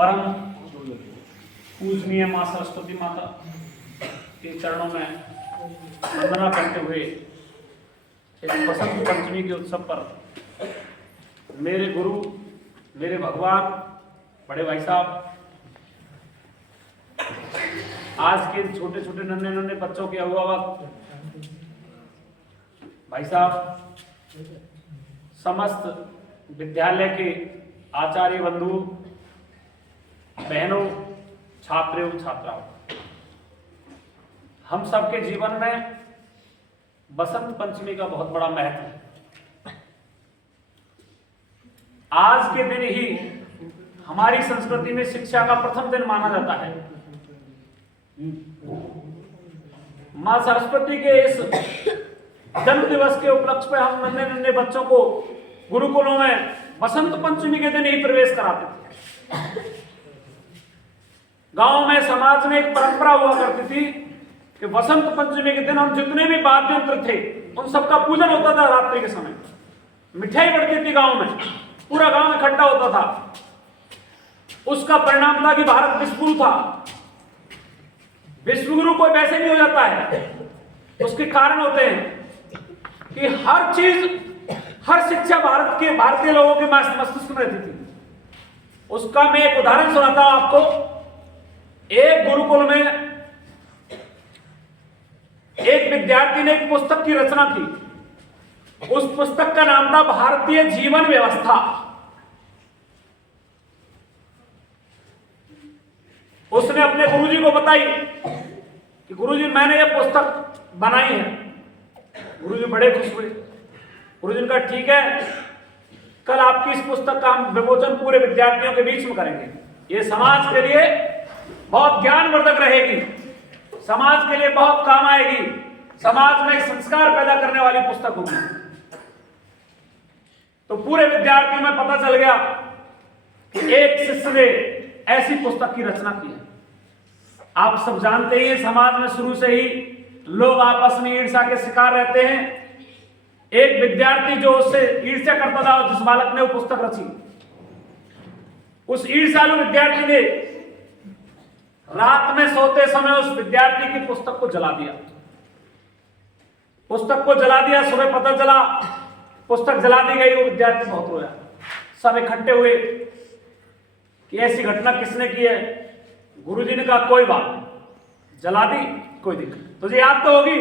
परम पूजनीय माँ सरस्वती माता के चरणों में वंदना करते हुए इस बसंत पंचमी के उत्सव पर मेरे गुरु, मेरे भगवान, बड़े भाई साहब, आज के छोटे छोटे नन्हे नन्हे बच्चों के अभिभावक भाई साहब, समस्त विद्यालय के आचार्य बंधु, बहनों, छात्र एवं छात्राओं, हम सबके जीवन में बसंत पंचमी का बहुत बड़ा महत्व है। आज के दिन ही हमारी संस्कृति में शिक्षा का प्रथम दिन माना जाता है। मां सरस्वती के इस जन्म दिवस के उपलक्ष्य में हम नन्हे नन्हे बच्चों को गुरुकुलों में बसंत पंचमी के दिन ही प्रवेश कराते थे। गांव में, समाज में एक परंपरा हुआ करती थी कि बसंत पंचमी के दिन हम जितने भी वाद्य यंत्र थे उन सबका पूजन होता था। रात्रि के समय मिठाई बढ़ती थी, गांव में पूरा गांव इकट्ठा होता था। उसका परिणाम था कि भारत विश्वगुरु था। विश्वगुरु कोई वैसे नहीं हो जाता है, उसके कारण होते हैं कि हर चीज, हर शिक्षा भारतीय लोगों के मस्तिष्क में रहती थी। उसका मैं एक उदाहरण सुनाता हूं आपको। एक गुरुकुल में एक विद्यार्थी ने एक पुस्तक की रचना की। उस पुस्तक का नाम था भारतीय जीवन व्यवस्था। उसने अपने गुरुजी को बताई कि गुरुजी मैंने ये पुस्तक बनाई है। गुरुजी बड़े खुश हुए। गुरुजी ने कहा ठीक है, कल आपकी इस पुस्तक का हम विमोचन पूरे विद्यार्थियों के बीच में करेंगे। ये समाज के लिए बहुत ज्ञानवर्धक रहेगी, समाज के लिए बहुत काम आएगी, समाज में एक संस्कार पैदा करने वाली पुस्तक होगी। तो पूरे विद्यार्थियों में पता चल गया कि एक शिष्य ने ऐसी पुस्तक की रचना की है। आप सब जानते ही समाज में शुरू से ही लोग आपस में ईर्ष्या के शिकार रहते हैं। एक विद्यार्थी जो उससे ईर्ष्या करता था, जिस बालक ने वो पुस्तक रची, उस ईर्ष्यालु विद्यार्थी ने रात में सोते समय उस विद्यार्थी की पुस्तक को जला दिया। पुस्तक को जला दिया। सुबह पता चला पुस्तक जला दी गई। वो विद्यार्थी बहुत रोया। सब इकट्ठे हुए कि ऐसी घटना किसने की है। गुरुजी ने कहा कोई बात नहीं, जला दी, कोई दिक्कत। तुझे याद तो होगी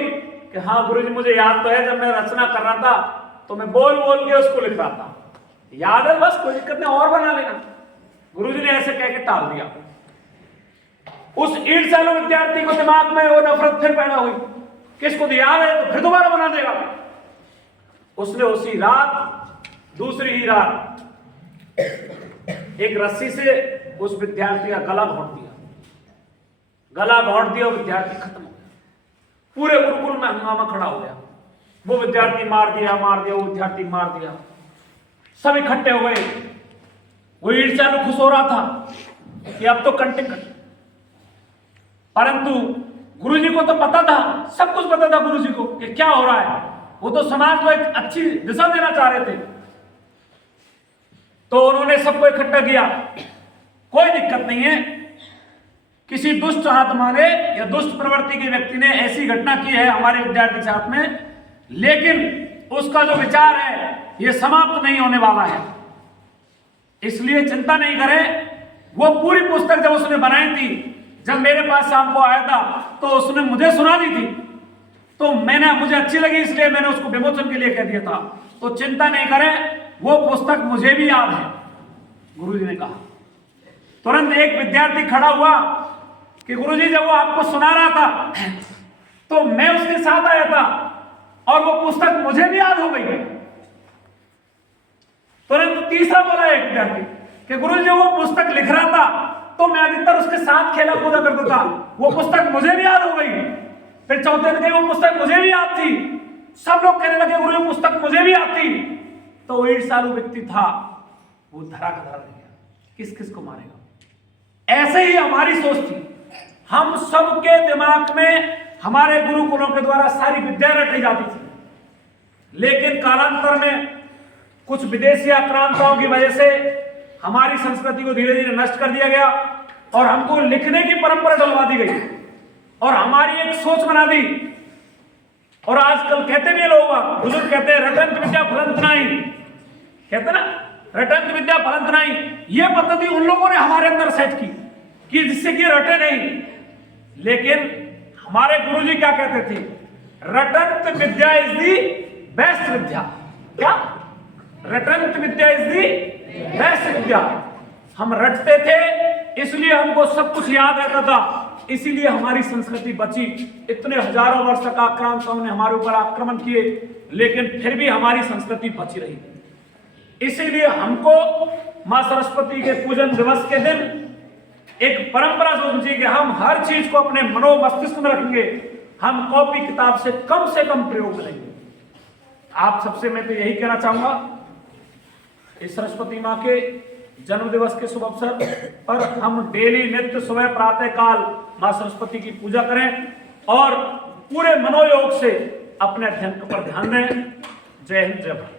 कि हाँ गुरुजी मुझे याद तो है, जब मैं रचना कर रहा था तो मैं बोल बोल के उसको लिख रहा था। याद है, बस कोई दिक्कत नहीं, और बना लेना। गुरुजी ने ऐसे कह के टाल दिया। उस ईर्ष्यालु विद्यार्थी को दिमाग में वो नफरत फिर पैदा हुई कि इसको याद है तो फिर दोबारा बना देगा। उसने उसी रात, दूसरी ही रात, एक रस्सी से उस विद्यार्थी का गला घोंट दिया। गला घोंट दिया, विद्यार्थी खत्म हो गया। पूरे गुरुकुल में हंगामा खड़ा हो गया। वो विद्यार्थी मार दिया, वो विद्यार्थी मार दिया। सब इकट्ठे हो गए। वो ईर्ष्यालु खुश हो रहा था कि अब तो कंटिन्यू। परंतु गुरुजी को तो पता था, सब कुछ पता था गुरुजी को कि क्या हो रहा है। वो तो समाज को एक अच्छी दिशा देना चाह रहे थे। तो उन्होंने सबको इकट्ठा किया। कोई दिक्कत नहीं है, किसी दुष्ट आत्मा ने या दुष्ट प्रवृत्ति के व्यक्ति ने ऐसी घटना की है हमारे विद्यार्थी साथ में, लेकिन उसका जो विचार है यह समाप्त नहीं होने वाला है, इसलिए चिंता नहीं करें। वो पूरी पुस्तक जब उसने बनाई थी, जब मेरे पास शाम को आया था तो उसने मुझे सुना दी थी, तो मुझे अच्छी लगी, इसलिए मैंने उसको विमोचन के लिए कह दिया था। तो चिंता नहीं करें, वो पुस्तक मुझे भी याद है, गुरुजी ने कहा। तुरंत एक विद्यार्थी खड़ा हुआ कि गुरुजी जब वो आपको सुना रहा था तो मैं उसके साथ आया था और वो पुस्तक मुझे भी याद हो गई। तुरंत तीसरा बोला एक विद्यार्थी कि गुरुजी वो पुस्तक लिख रहा था तो मैं अधिकतर उसके साथ खेला कूदा करता था, वो पुस्तक मुझे भी याद हो गई। फिर चौथे दिन वो पुस्तक मुझे भी याद थी। सब लोग कहने लगे गुरु पुस्तक मुझे भी याद थी। तो वो ईर्ष्यालु व्यक्ति था, वो धरा का धरा रह गया, किस किस को मारेगा। ऐसे ही हमारी सोच थी। हम सबके दिमाग में हमारे गुरुकुलों के द्वारा सारी विद्या रटी जाती थी, लेकिन कालांतर में कुछ विदेशी आक्रांताओं की वजह से हमारी संस्कृति को धीरे धीरे नष्ट कर दिया गया और हमको लिखने की परंपरा डलवा दी गई और हमारी एक सोच बना दी। और आजकल कहते भी लोग, बुजुर्ग कहते हैं रटंत विद्या फलंत नहीं, कहते ना रटंत विद्या फलंत नहीं। ये पद्धति उन लोगों ने हमारे अंदर सेट की कि जिससे कि रटे नहीं। लेकिन हमारे गुरुजी क्या कहते थे, रटंत विद्या इज दी बेस्ट विद्या। क्या रटंत विद्या इज दी बेस्ट विद्या। हम रटते थे इसलिए हमको सब कुछ याद रहता था, इसीलिए हमारी संस्कृति बची। इतने हजारों वर्ष तक आक्रांतों ने हमारे ऊपर आक्रमण किए, लेकिन फिर भी हमारी संस्कृति बची रही। इसीलिए हमको मां सरस्वती के पूजन दिवस के दिन एक परंपरा सोचनी चाहिए कि हम हर चीज को अपने मनो मस्तिष्क में रखेंगे, हम कॉपी किताब से कम प्रयोग करेंगे। आप सबसे मैं तो यही कहना चाहूंगा, इस सरस्वती मां के जन्म दिवस के शुभ अवसर पर हम डेली नित्य सुबह प्रातः काल मां सरस्वती की पूजा करें और पूरे मनोयोग से अपने अध्ययन पर ध्यान दें। जय हिंद, जय भारत।